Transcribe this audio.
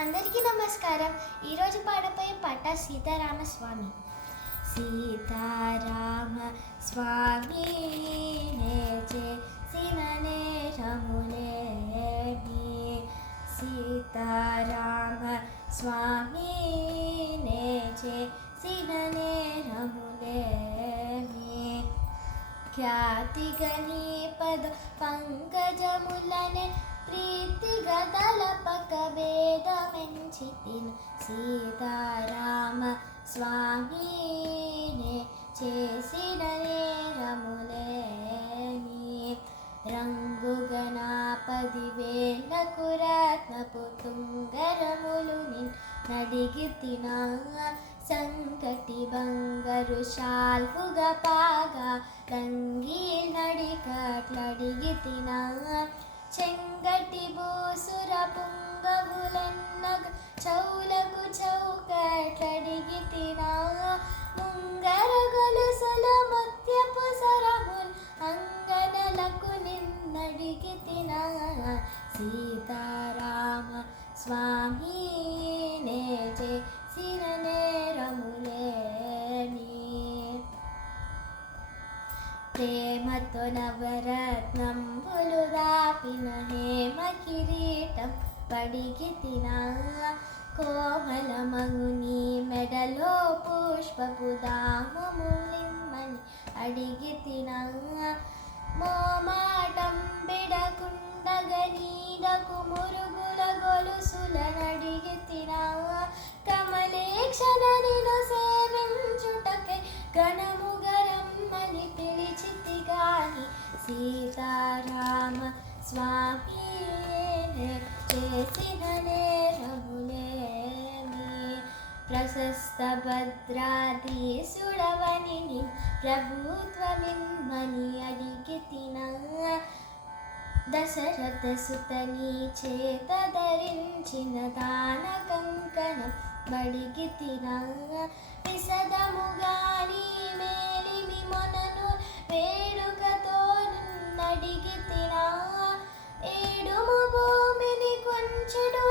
అందరికీ నమస్కారం. ఈరోజు పాడపోయే పాట సీతారామస్వామి. సీతారామ స్వామి చేసిన నేరములేమి, సీతారామ స్వామి చేసిన నేరములేమి, ఖ్యాతిగా నీ పద పంకజములనే ప్రీతిగా తలపక భేదమెంచితిను, సీతారామ స్వామి చేసిన నేరములేమి, రంగుగనా 10,000 రత్నపు తుంగరములు నడిగితినా, సంకటి బంగారు శాల్వుగా పాగా రంగి నడికట్లడిగితినా, చెంగటి బూసుర పుంగవులెన్నగ చౌలకు చౌకట్లడిగితినా, ముంగర గొలుసుల ముత్యపు సరముల్ అంగనలకు నిన్నడిగితినా, సీతారామ స్వామి చేసిన నేరములేమి, ప్రేమతో నవరత్నంబులు దాపిన హేమ కిరీటం పడిగితినా, కోమలమగుని మెడలో పుష్పపు దామములిమ్మని అడిగితినా, మోమాటం బిడకుండగనీదకు మురుగుల గొలుసుల నడిగితినా, కమలేక్షణ నిను సేవించుటకై గణముగరమ్మని పిలిచితి గాని, సీతారామ స్వామి చేసిన నేరములేమి, ప్రశస్త భద్రాధీశుడవని ప్రభుత్వమిమ్మని అడిగితినా, దశరథ సుతని చేత ధరించిన దాన కంకణం బడిగితినా, విశదముగాని మేలిమి మొనను వేడుకతో నడిగితినా, ఏడుము భూమిని కొంచెడు